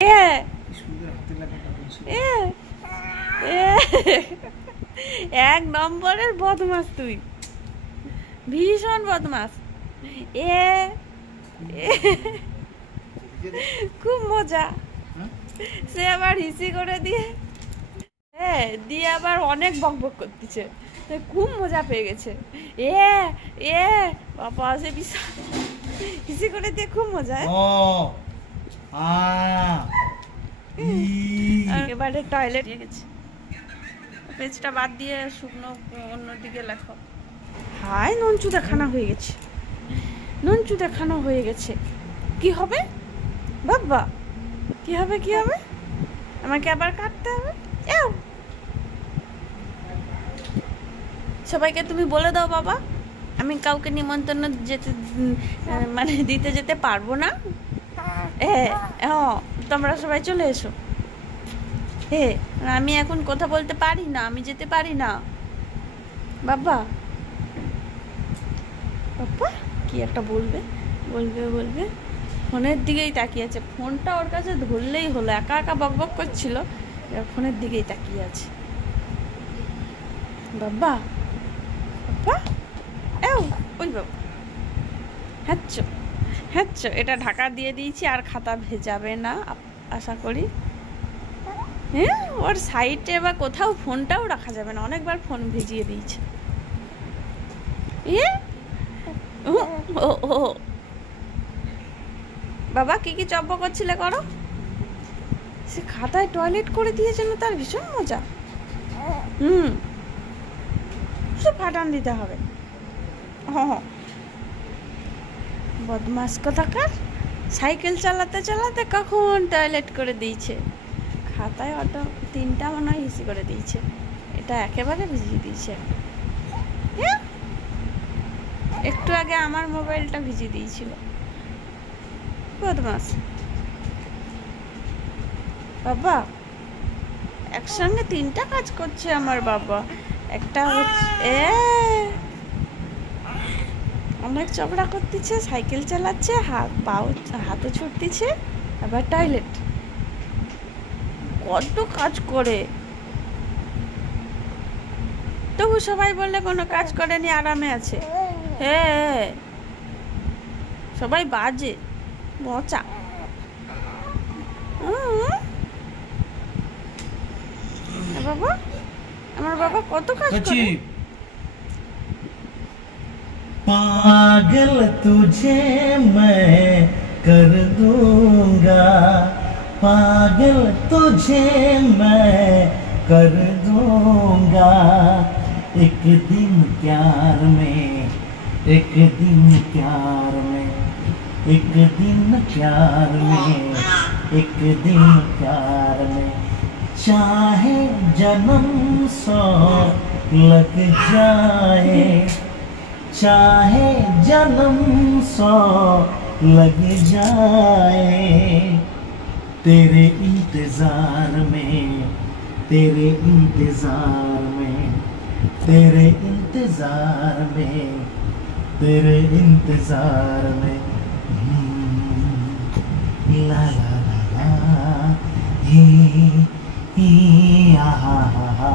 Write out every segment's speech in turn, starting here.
এক নম্বরের বদমাস তুই, ভীষণ বদমাস। খুব মজা। সে আবার হিসি করে দিয়ে দিয়ে আবার অনেক বকবক করতেছে, খুব মজা পেয়ে গেছে। বাবা সে বিশাল হিসি করে দিয়ে খুব মজা। এবারে টয়লেট গেছে, পেজটা বাদ দিয়ে শুকনো অন্যদিকে লেখো। হাই নঞ্চু দেখানো হয়ে গেছে, নঞ্চু দেখানো হয়ে গেছে। কি হবে বাবা, কি হবে কি হবে? আমাকে আবার কাটতে হবে। সবাইকে তুমি বলে দাও বাবা, আমি কাউকে নিমন্ত্রণ যেতে মানে দিতে যেতে পারবো না। তোমরা সবাই চলে এসো। আমি এখন কথা বলতে পারি না, আমি যেতে পারি না। বাবা বাবা কি একটা বলবে বলবে বলবে ফোনের দিকেই তাকিয়ে আছে। ফোনটা ওর কাছে ধরলেই হলো, একা একা বকবক করছিল, ফোনের দিকেই তাকিয়ে আছে। বাবা বাবা ওই বাবা হ্যাচ্ছ এটা ঢাকা দিয়ে দিয়েছি, আর খাতা ভেজাবে না আশা করি। ওর সাইডে বা কোথাও ফোনটাও রাখা যাবে না, অনেকবার ফোন ভিজিয়ে দিয়েছে। বাবা কি কি চব্য করছিলে করো। সে খাতায় টয়লেট করে দিয়েছে না, তার ভীষণ মজা। সব ফাটান দিতে হবে। বদমাস কোথাকার, সাইকেল চালাতে চালাতে কখন টয়লেট করে দিয়েছে। খাতায় অটো 3টা মনে হয় হিসি করে দিয়েছে, এটা একেবারে ভিজিয়ে দিয়েছে। একটু আগে আমার মোবাইলটা ভিজিয়ে দিয়েছিল। বদমাস বাবা, একসঙ্গে 3টা কাজ করছে আমার বাবা। একটা হচ্ছে অনেক চবড়া করতেছে, সাইকেল চালাচ্ছে, হাতও ছুটতেছে, আবার টয়লেট, কত কাজ করে। তবু সবাই বললে কোনো কাজ করেনি, আরামে আছে। সবাই বাজে বচা। বাবা আমার বাবা কত কাজ করে। पागल तुझे मैं कर दूंगा, पागल तुझे मैं कर दूंगा, एक दिन प्यार में, एक दिन प्यार में, एक दिन प्यार में, एक दिन प्यार में, चाहे जन्म 100 लग जाए, चाहे जन्म 100 लग जाए, तेरे इंतजार में, तेरे इंतजार में, तेरे इंतजार में, तेरे इंतजार में, ला ला ला ला, ही आहा हा।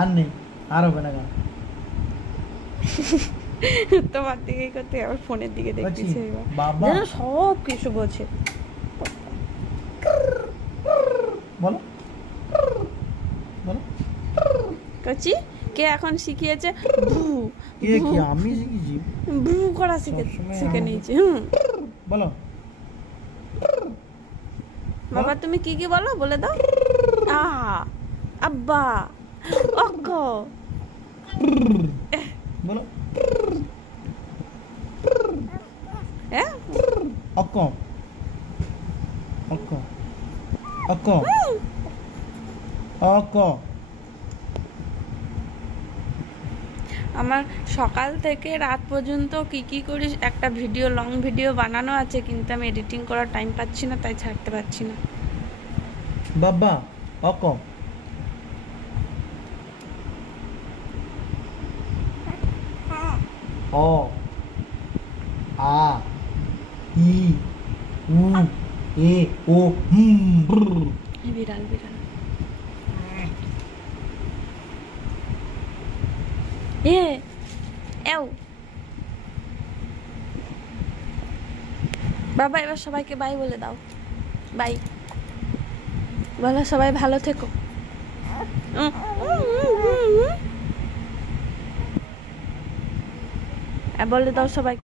আর নেই, আর হবে না গান। তোমার দিকেই করতে, আবার ফোনের দিকে দেখতেছে বাবা, যেন সব কিছু বোঝে। বলো বলো কচি কে এখন শিখিয়েছে ভু, কে কি আমি শিখেছি? ভু করা শিখে নিয়েছি। বলো বাবা তুমি কি কি বলো, বলে দাও। আব্বা অক্ক বলো, অক্ক অক্ক অক্ক অক্ক। আমার সকাল থেকে রাত পর্যন্ত কি কি করিস একটা ভিডিও, লং ভিডিও বানানো আছে, কিন্তু আমি এডিটিং করার টাইম পাচ্ছি না, তাই ছাড়তে পারছি না। বাবা অক্ক অ আ ই উ এ ও ব্রর। বিড়াল বিড়াল এ এও বাবা এবার সবাইকে বাই বলে দাও বাই বলো সবাই ভালো থেকো বলে দাও সবাই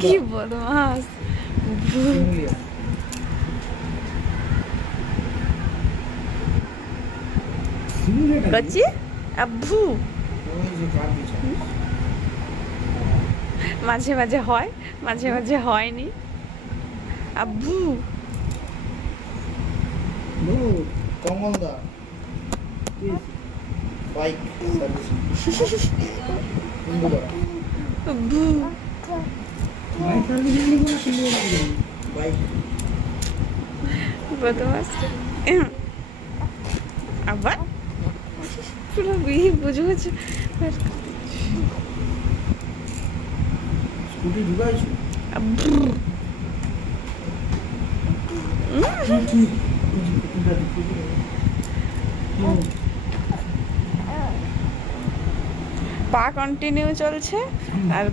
কি বলো মাস কচ্ছি আব্বু মাঝে মাঝে হয় মাঝে মাঝে হয়নি আব্বু কমলদা বাইক আব্বু বদমাস আবার পুরো বুঝে বুঝে স্কুটি ঢুকাইছো আব্বু পা কন্টিনিউ চলছে আর